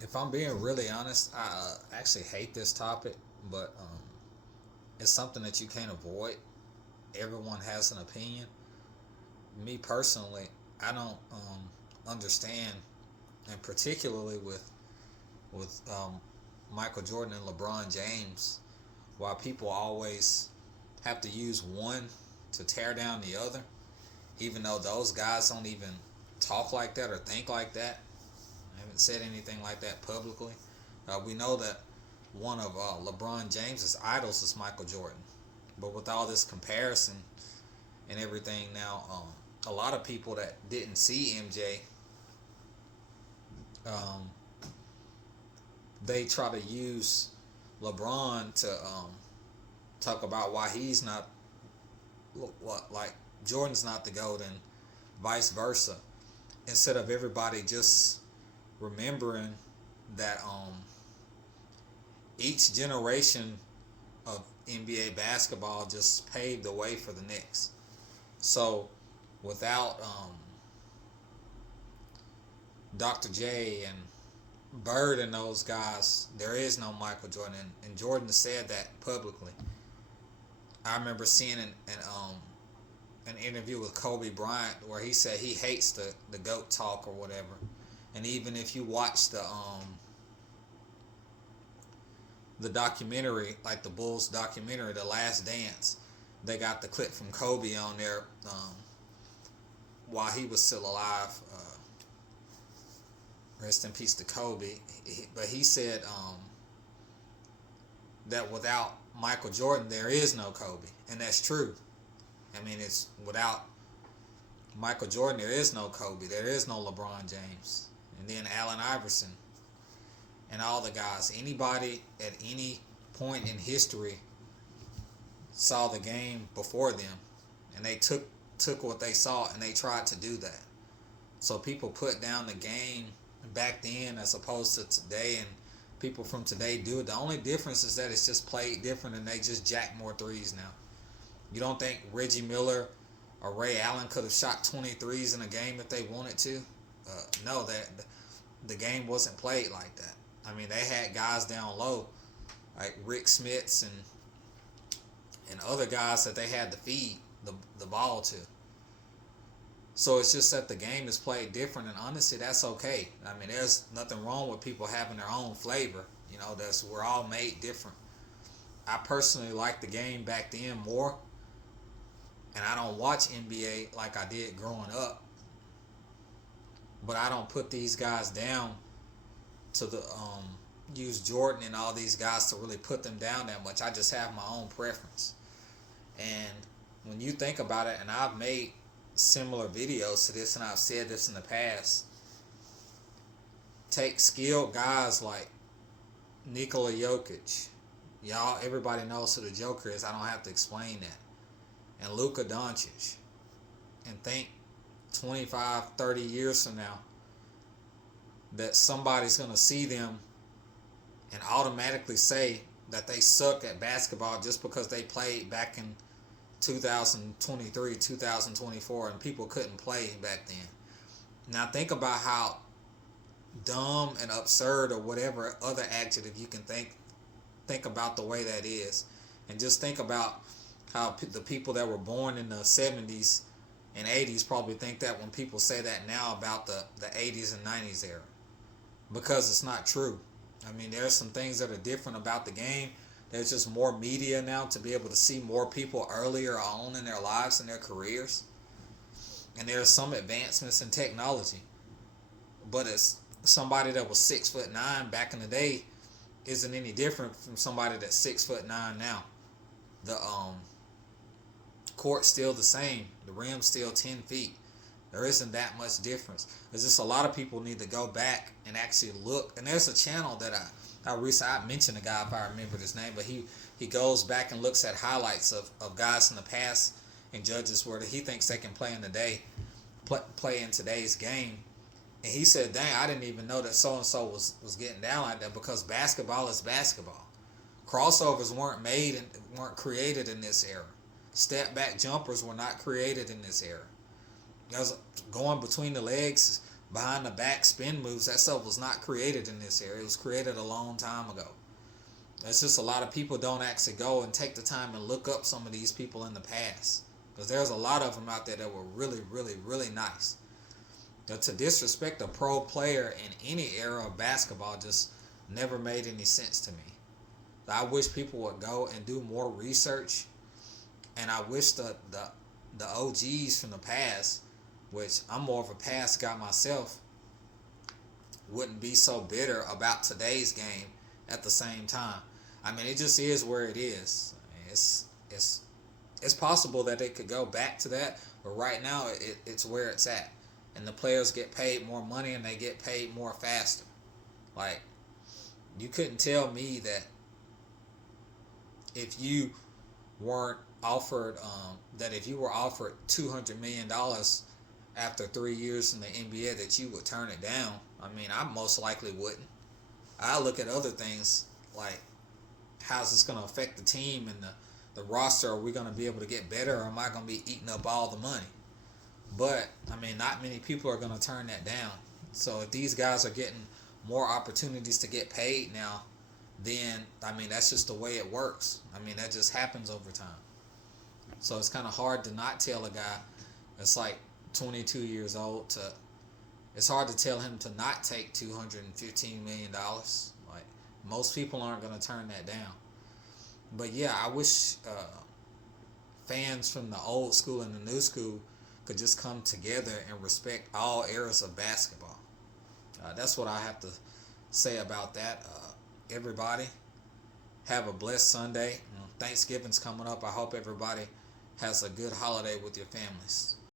If I'm being really honest, I actually hate this topic, but it's something that you can't avoid. Everyone has an opinion. Me personally, I don't understand, and particularly with Michael Jordan and LeBron James, why people always have to use one to tear down the other, even though those guys don't even talk like that or think like that. I haven't said anything like that publicly. We know that one of LeBron James's idols is Michael Jordan, but with all this comparison and everything now, a lot of people that didn't see MJ, um, they try to use LeBron to talk about why he's not what like Jordan's not the GOAT and vice versa. Instead of everybody just remembering that each generation of NBA basketball just paved the way for the next. So without Dr. J and Bird and those guys, there is no Michael Jordan. And Jordan said that publicly. I remember seeing an interview with Kobe Bryant where he said he hates the GOAT talk or whatever. And even if you watch the documentary, like the Bulls documentary, The Last Dance, they got the clip from Kobe on there while he was still alive. Rest in peace to Kobe. But he said that without Michael Jordan, there is no Kobe, and that's true. I mean, it's without Michael Jordan, there is no Kobe, there is no LeBron James, and then Allen Iverson, and all the guys. Anybody at any point in history saw the game before them, and they took what they saw and they tried to do that. So people put down the game back then as opposed to today, and people from today do it. The only difference is that it's just played different and they just jack more threes now. You don't think Reggie Miller or Ray Allen could have shot 23s in a game if they wanted to? No, that the game wasn't played like that. I mean, they had guys down low like Rick Smits and other guys that they had to feed the ball to. So it's just that the game is played different, and honestly, that's okay. I mean, there's nothing wrong with people having their own flavor. You know, that's we're all made different. I personally like the game back then more, and I don't watch NBA like I did growing up. But I don't put these guys down to the use Jordan and all these guys to really put them down that much. I just have my own preference. And when you think about it, and I've made similar videos to this, and I've said this in the past, take skilled guys like Nikola Jokic. Y'all, everybody knows who the Joker is. I don't have to explain that. And Luka Doncic. And think 25, 30 years from now that somebody's going to see them and automatically say that they suck at basketball just because they played back in 2023, 2024, and people couldn't play back then. Now think about how dumb and absurd or whatever other adjective you can think about the way that is, and just think about how the people that were born in the 70s and 80s probably think that when people say that now about the 80s and 90s era, because it's not true. I mean, there's some things that are different about the game. There's just more media now to be able to see more people earlier on in their lives and their careers. And there's some advancements in technology. But it's somebody that was 6'9" back in the day isn't any different from somebody that's 6'9" now. The court's still the same. The rim's still 10 feet. There isn't that much difference. There's just a lot of people need to go back and actually look. And there's a channel that I mentioned a guy, if I remember his name, but he goes back and looks at highlights of guys in the past and judges where he thinks they can play in play in today's game. And he said, dang, I didn't even know that so-and-so was getting down like that, because basketball is basketball. Crossovers weren't created in this era. Step back jumpers were not created in this era. There's going between the legs behind the back spin moves, that stuff was not created in this era. It was created a long time ago. It's just a lot of people don't actually go and take the time and look up some of these people in the past. Because there's a lot of them out there that were really, really, really nice. But to disrespect a pro player in any era of basketball just never made any sense to me. I wish people would go and do more research. And I wish the OGs from the past, which I'm more of a past guy myself, wouldn't be so bitter about today's game at the same time. I mean, it just is where it is. I mean, it's possible that it could go back to that, but right now it's where it's at. And the players get paid more money and they get paid more faster. Like, you couldn't tell me that if you weren't offered, that if you were offered $200 million after 3 years in the NBA that you would turn it down. I mean, I most likely wouldn't. I look at other things like, how's this going to affect the team and the roster? Are we going to be able to get better, or am I going to be eating up all the money? But, I mean, not many people are going to turn that down. So if these guys are getting more opportunities to get paid now, then, I mean, that's just the way it works. I mean, that just happens over time. So it's kind of hard to not tell a guy that's like 22 years old it's hard to tell him to not take $215 million. Like, most people aren't going to turn that down. But yeah, I wish fans from the old school and the new school could just come together and respect all eras of basketball. That's what I have to say about that. Everybody, have a blessed Sunday. Thanksgiving's coming up. I hope everybody has a good holiday with your families.